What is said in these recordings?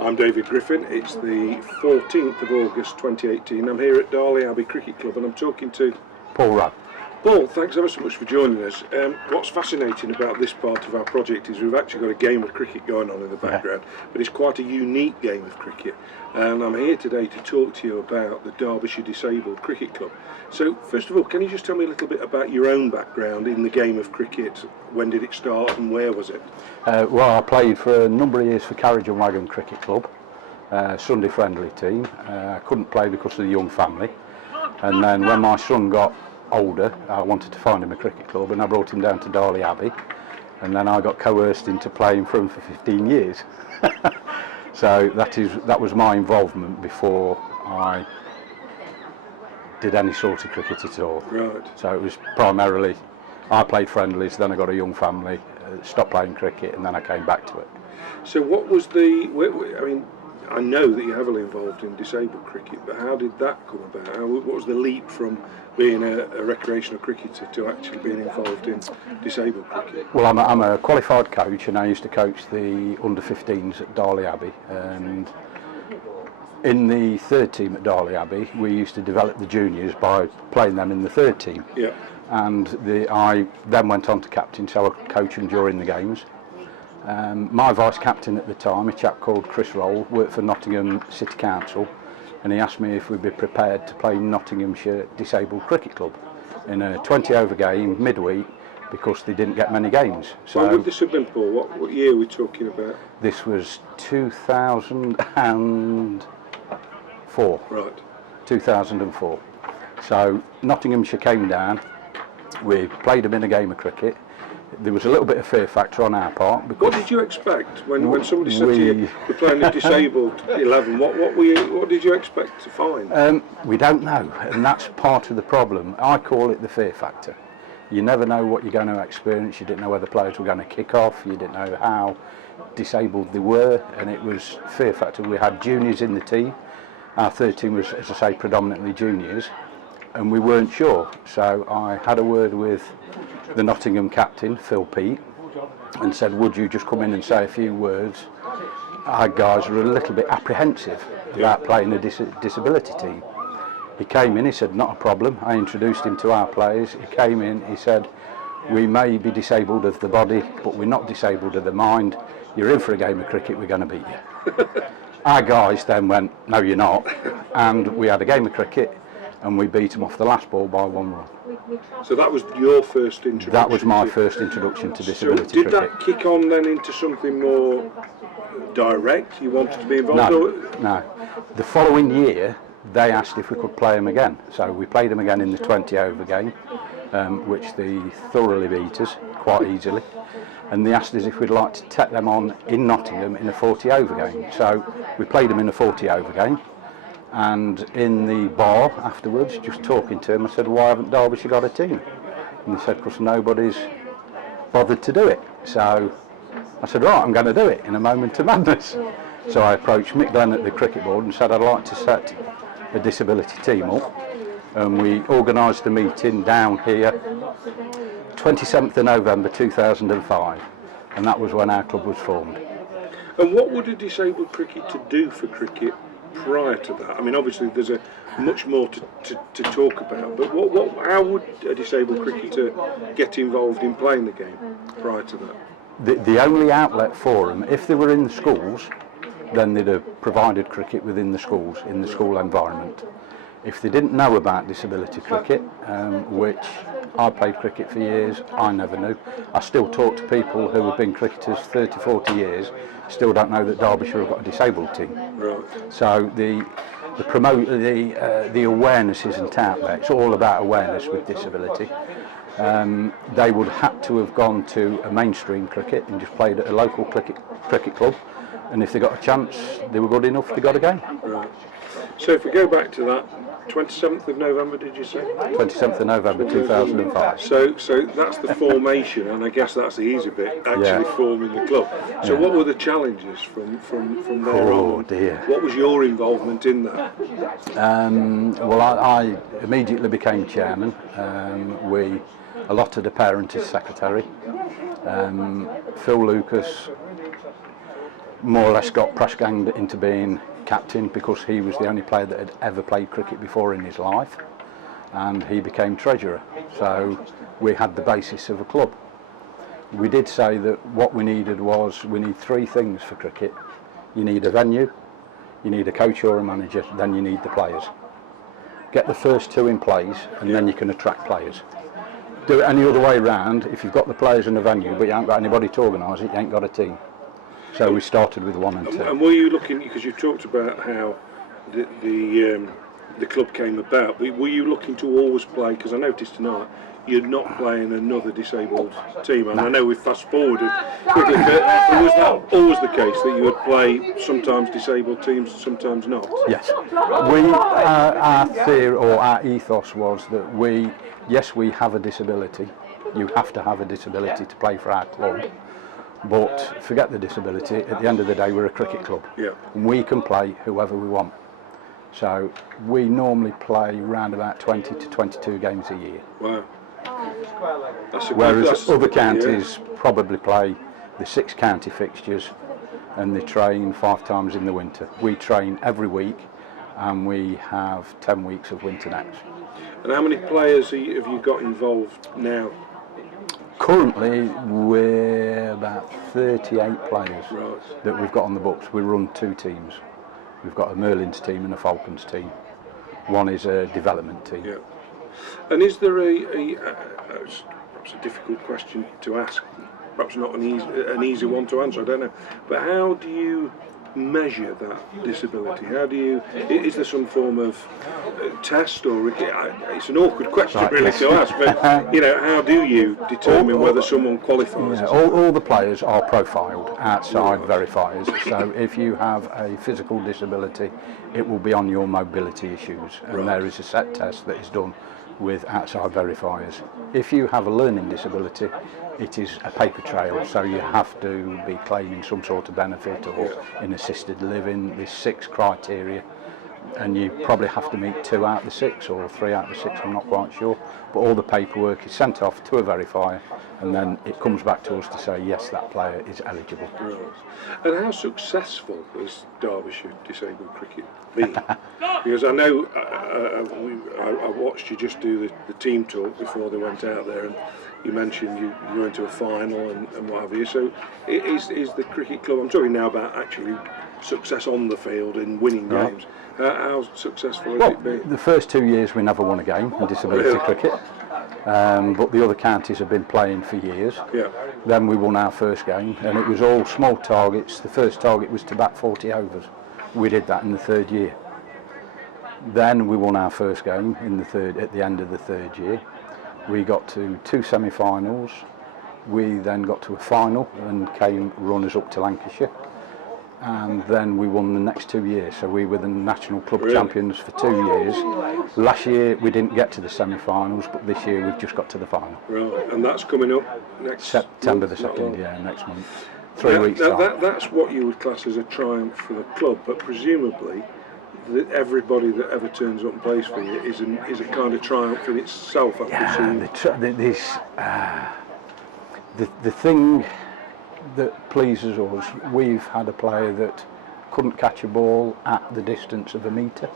I'm David Griffin. It's the 14th of August 2018. I'm here at Darley Abbey Cricket Club and I'm talking to Paul Rowe. Paul, thanks ever so much for joining us. What's fascinating about this part of our project is we've actually got a game of cricket going on in the background, but it's quite a unique game of cricket. And I'm here today to talk to you about the Derbyshire Disabled Cricket Club. So, first of all, can you just tell me a little bit about your own background in the game of cricket? When did it start and where was it? Well, I played for a number of years for Carriage and Wagon Cricket Club, Sunday friendly team. I couldn't play because of the young family. And then when my son got older, I wanted to find him a cricket club and I brought him down to Darley Abbey, and then I got coerced into playing for him for 15 years. So that was my involvement before I did any sort of cricket at all. Right. So it was primarily, I played friendlies, then I got a young family, stopped playing cricket, and then I came back to it. So what was I know that you're heavily involved in disabled cricket, but how did that come about? What was the leap from being a recreational cricketer to actually being involved in disabled cricket? Well, I'm a qualified coach, and I used to coach the under-15s at Darley Abbey, and in the third team at Darley Abbey we used to develop the juniors by playing them in the third team. Yeah. And I then went on to captain, so I coach them during the games. My vice captain at the time, a chap called Chris Roll, worked for Nottingham City Council, and he asked me if we'd be prepared to play Nottinghamshire Disabled Cricket Club in a 20 over game midweek because they didn't get many games. So when would this have been, Paul? What year are we talking about? This was 2004. Right. 2004. So Nottinghamshire came down, we played them in a game of cricket. There was a little bit of fear factor on our part. Because what did you expect when somebody said to you, we're playing a disabled 11, what did you expect to find? We don't know, and that's part of the problem. I call it the fear factor. You never know what you're going to experience. You didn't know whether players were going to kick off, you didn't know how disabled they were, and it was fear factor. We had juniors in the team. Our third team was, as I say, predominantly juniors, and we weren't sure. So I had a word with the Nottingham captain, Phil Peat, and said, would you just come in and say a few words? Our guys were a little bit apprehensive about playing a disability team. He came in, he said, not a problem. I introduced him to our players. He came in, he said, we may be disabled of the body, but we're not disabled of the mind. You're in for a game of cricket, we're going to beat you. Our guys then went, no you're not, and we had a game of cricket and we beat them off the last ball by 1 run. So that was your first introduction? That was my first introduction to disability cricket. Did that kick on then into something more direct? You wanted to be involved? No. The following year they asked if we could play them again. So we played them again in the 20 over game, which they thoroughly beat us quite easily. And they asked us if we'd like to take them on in Nottingham in a 40 over game. So we played them in a 40 over game. And in the bar afterwards, just talking to him, I said, why haven't Derbyshire got a team? And they said, because nobody's bothered to do it. So I said, right, I'm going to do it in a moment of madness. So I approached Mick Glenn at the cricket board and said, I'd like to set a disability team up. And we organised the meeting down here, 27th of November 2005. And that was when our club was formed. And what would a disabled cricketer do for cricket prior to that? I mean, obviously there's much more to talk about, but how would a disabled cricketer get involved in playing the game prior to that? The only outlet for them, if they were in the schools, then they'd have provided cricket within the schools, in the school environment. If they didn't know about disability cricket, which I played cricket for years, I never knew. I still talk to people who have been cricketers 30, 40 years, still don't know that Derbyshire have got a disabled team. Right. So the awareness isn't out there. It's all about awareness with disability. They would have to have gone to a mainstream cricket and just played at a local cricket club, and if they got a chance, they were good enough, they got a game. Right. So if we go back to that, 27th of November, did you say? 27th of November 2005. So that's the formation, and I guess that's the easy bit, actually forming the club. So what were the challenges from there on? Oh dear. What was your involvement in that? Well, I immediately became chairman. We allotted a parent as secretary. Phil Lucas more or less got press ganged into being captain because he was the only player that had ever played cricket before in his life, and he became treasurer. So we had the basis of a club. We did say that what we needed was, we need three things for cricket. You need a venue, you need a coach or a manager, then you need the players. Get the first two in place and then you can attract players. Do it any other way round, if you've got the players and the venue but you haven't got anybody to organise it, you ain't got a team. So we started with 1 and 2. And were you looking, because you talked about how the club came about, but were you looking to always play, because I noticed tonight you're not playing another disabled team, and I know we've fast forwarded quickly, but was that always the case, that you would play sometimes disabled teams and sometimes not? Yes. Our theory or our ethos was that yes, we have a disability. You have to have a disability to play for our club. But forget the disability, at the end of the day we're a cricket club. Yeah. And we can play whoever we want. So we normally play around about 20 to 22 games a year. Wow. Whereas other counties probably play the 6 county fixtures and they train 5 times in the winter. We train every week and we have 10 weeks of winter nets. And how many players have you got involved now? Currently we're about 38 players that we've got on the books. We run 2 teams. We've got a Merlin's team and a Falcons team. One is a development team. Yeah. And is there perhaps a difficult question to ask, perhaps not an easy one to answer, I don't know, but how do you measure that disability? How do you, is there some form of test, or it's an awkward question really to ask, but how do you determine whether someone qualifies? Yeah, all the players are profiled outside verifiers, so if you have a physical disability it will be on your mobility issues, and there is a set test that is done with outside verifiers. If you have a learning disability, it is a paper trail, so you have to be claiming some sort of benefit or in assisted living. There's 6 criteria and you probably have to meet 2 out of the 6 or 3 out of the 6, I'm not quite sure, but all the paperwork is sent off to a verifier and then it comes back to us to say yes, that player is eligible. Right. And how successful has Derbyshire disabled cricket been? Because I know I watched you just do the team talk before they went out there, and you mentioned you went to a final and what have you. So is the cricket club, I'm talking now about actually success on the field and winning games, how successful has it been? The first 2 years we never won a game in disability cricket, but the other counties have been playing for years. Yeah. Then we won our first game and it was all small targets. The first target was to bat 40 overs. We did that in the 3rd year. Then we won our first game at the end of the 3rd year. We got to 2 semi-finals. We then got to a final and came runners up to Lancashire. And then we won the next 2 years, so we were the national club champions for 2 years. Last year we didn't get to the semi-finals, but this year we've just got to the final. Right, and that's coming up next September the 2nd, next month. 3 weeks time. That's what you would class as a triumph for the club, but presumably everybody that ever turns up and plays for you is a kind of triumph in itself, I presume. The thing that pleases us, we've had a player that couldn't catch a ball at the distance of 1 metre.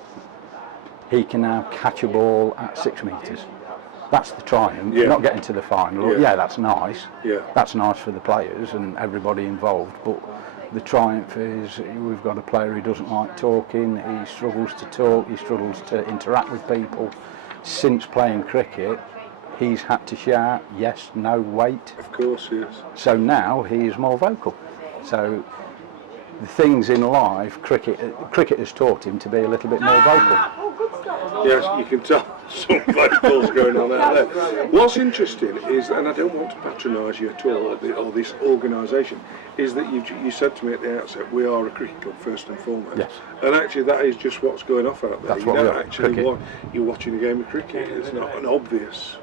He can now catch a ball at 6 metres. That's the triumph. Not getting to the final. That's nice. That's nice for the players and everybody involved, but the triumph is we've got a player who doesn't like talking, he struggles to talk, he struggles to interact with people. Since playing cricket, he's had to shout yes, no, wait. Of course, yes. So now he is more vocal. So the things in life, cricket has taught him to be a little bit more vocal. Yes, you can tell some vocals going on out there. What's interesting is, and I don't want to patronise you at all, or this organisation, is that you said to me at the outset, we are a cricket club first and foremost. Yes. And actually that is just what's going off out there. That's what we are, cricket. You're watching a game of cricket. It's not an obvious,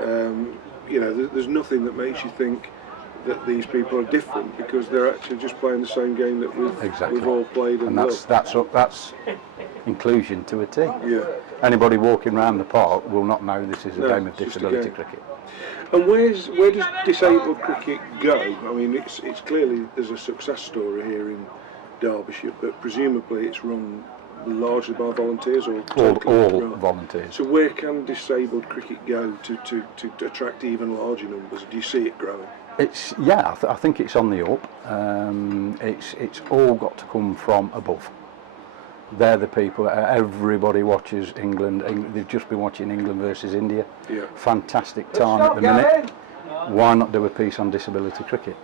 there's nothing that makes you think that these people are different, because they're actually just playing the same game that we've all played and that's inclusion to a T. Yeah. Anybody walking around the park will not know this is a game of disability cricket. And where does disabled cricket go? I mean, it's clearly there's a success story here Derbyshire, but presumably it's run largely by volunteers or all totally right. volunteers. So where can disabled cricket go to attract even larger numbers? Do you see it growing? It's I think it's on the up. It's all got to come from above. They're the people. Everybody watches England. They've just been watching England versus India. Yeah. Fantastic time at the minute. Why not do a piece on disability cricket?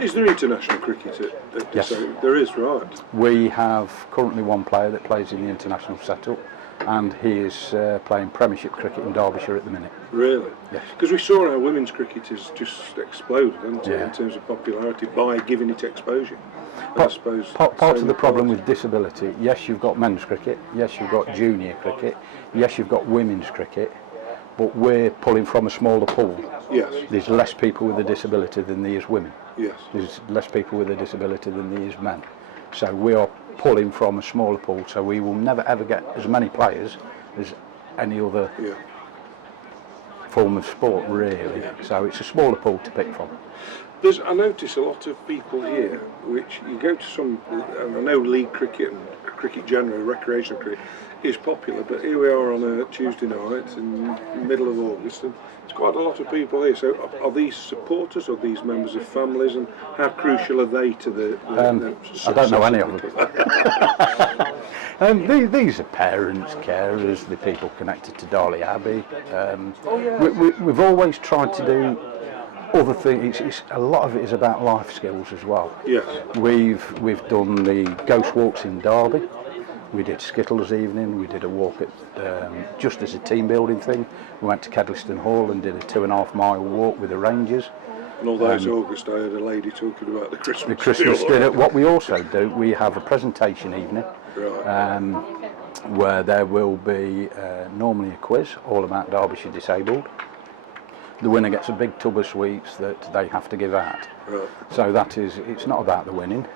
Is there international cricket at Yes. There is, right. We have currently one player that plays in the international setup, and he is playing Premiership cricket in Derbyshire at the minute. Really? Yes. Because we saw how women's cricket has just exploded, hasn't it, Yeah. in terms of popularity by giving it exposure. And I Part, suppose part of same the problem applies. with disability, yes, you've got men's cricket, yes, you've got junior cricket, yes, you've got women's cricket, but we're pulling from a smaller pool. Yes. There's less people with a disability than there is women. Yes. There's less people with a disability than there is men. So we are pulling from a smaller pool, so we will never ever get as many players as any other Yeah. form of sport, really. So it's a smaller pool to pick from. I notice a lot of people here, which you go to some, and I know league cricket and cricket generally, recreational cricket, is popular, but here we are on a Tuesday night in the middle of August, and there's quite a lot of people here. So are these supporters, or these members of families, and how crucial are they to the I don't know any of them. These are parents, carers, the people connected to Darley Abbey. We've always tried to do other things. A lot of it is about life skills as well. Yes. We've done the ghost walks in Derby. We did Skittles evening. We did a walk at just as a team building thing. We went to Kedliston Hall and did a 2.5 mile walk with the Rangers. And although it's August, I heard a lady talking about the Christmas dinner. What we also do, we have a presentation evening. Right. Where there will be normally a quiz all about Derbyshire Disabled. The winner gets a big tub of sweets that they have to give out. Right. So it's not about the winning.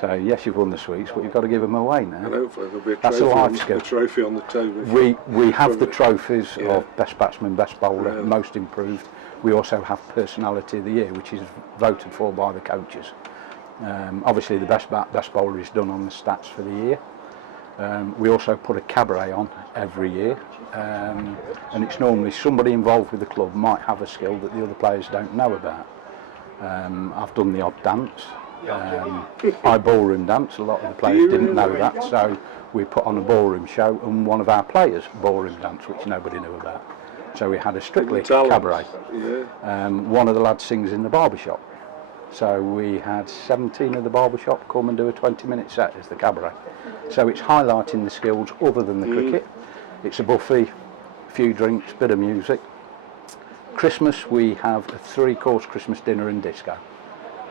So yes, you've won the sweets, but you've got to give them away now. And hopefully there'll be That's a life skill. A trophy on the table. We have the trophies Yeah. of best batsman, best bowler, Yeah. most improved. We also have personality of the year, which is voted for by the coaches. Obviously the best bowler is done on the stats for the year. We also put a cabaret on every year, and it's normally somebody involved with the club might have a skill that the other players don't know about. I've done the odd dance. I ballroom dance. A lot of the players didn't know that, so we put on a ballroom show, and one of our players ballroom dance, which nobody knew about. So we had a strictly cabaret. Yeah. One of the lads sings in the barbershop. So we had 17 of the barbershop come and do a 20-minute set as the cabaret. So it's highlighting the skills other than the cricket. It's a buffet, a few drinks, bit of music. Christmas, we have a 3-course Christmas dinner and disco.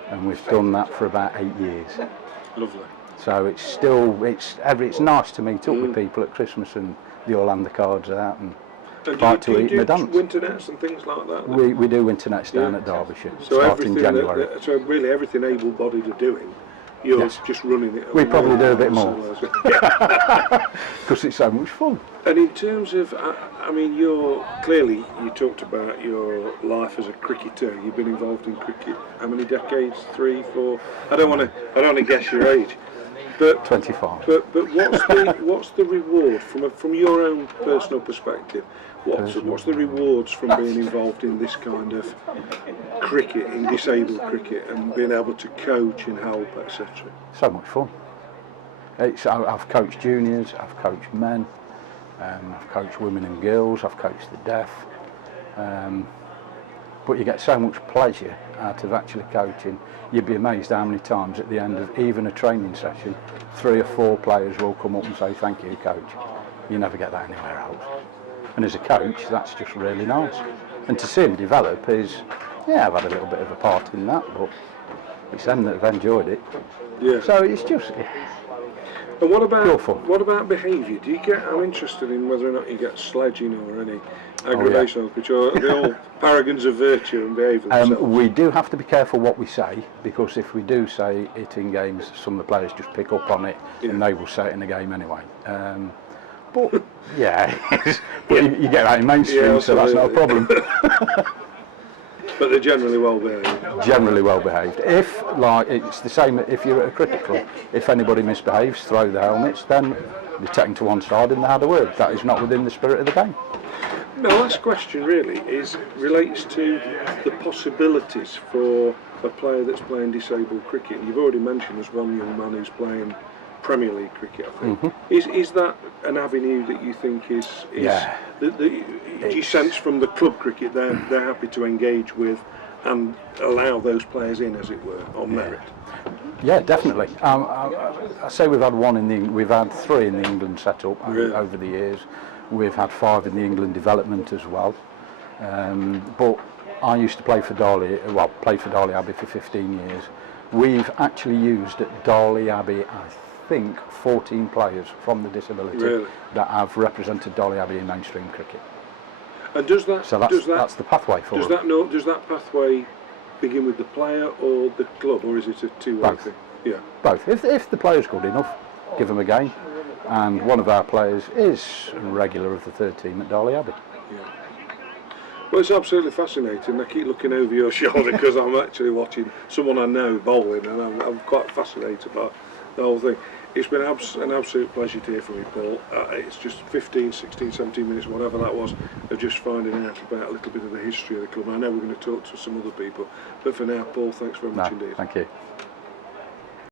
And we've done that for about 8 years. Lovely. So it's nice to meet up with people at Christmas, and they all hand the cards out and like to eat and a dance. Winter nets and things like that? We do winter nets down at Derbyshire, So starting January. So really everything able-bodied are doing, you're just running it. We probably do a bit more. Because it's so much fun. And in terms of, I mean, you talked about your life as a cricketer. You've been involved in cricket how many decades? 3, 4? I don't want to guess your age. But 25. But what's the reward from your own personal perspective? What's the rewards from being involved in this kind of cricket, in disabled cricket, and being able to coach and help, etc.? So much fun. I've coached juniors, I've coached men, I've coached women and girls, I've coached the deaf. But you get so much pleasure out of actually coaching. You'd be amazed how many times at the end of even a training session, 3 or 4 players will come up and say, "Thank you, coach." You never get that anywhere else. And as a coach, that's just really nice. And to see them develop is, I've had a little bit of a part in that, but it's them that have enjoyed it. Yeah. So it's just... And what about behaviour? I'm interested in whether or not you get sledging or any aggravation, which are they all paragons of virtue and behave themselves? We do have to be careful what we say, because if we do say it in games, some of the players just pick up on it, and they will say it in the game anyway. But but you get that in mainstream, so that's not a problem. But they're generally well behaved. Generally well behaved. If, like, it's the same if you're at a cricket club. If anybody misbehaves, throw the helmets, then they're taken to one side and they had a word. That is not within the spirit of the game. My last question really relates to the possibilities for a player that's playing disabled cricket. You've already mentioned there's one young man who's playing Premier League cricket, I think. Is that an avenue that you think is Yeah. do you sense from the club cricket they're happy to engage with and allow those players in, as it were, on merit? Yeah, definitely. I say we've had 3 in the England setup over the years. We've had 5 in the England development as well. But I used to played for Darley Abbey for 15 years. We've actually used at Darley Abbey, I think, 14 players from the disability that have represented Darley Abbey in mainstream cricket. And does that that's the pathway for does them. does that pathway begin with the player or the club, or is it a two-way Both. thing? Yeah. Both. If the player's good enough, give them a game. And one of our players is a regular of the 3rd team at Darley Abbey. Yeah. Well, it's absolutely fascinating. I keep looking over your shoulder because I'm actually watching someone I know bowling, and I'm quite fascinated by the whole thing. It's been an absolute pleasure to hear from you, Paul. It's just 15, 16, 17 minutes, whatever that was, of just finding out about a little bit of the history of the club. I know we're going to talk to some other people, but for now, Paul, thanks very much indeed. Thank you.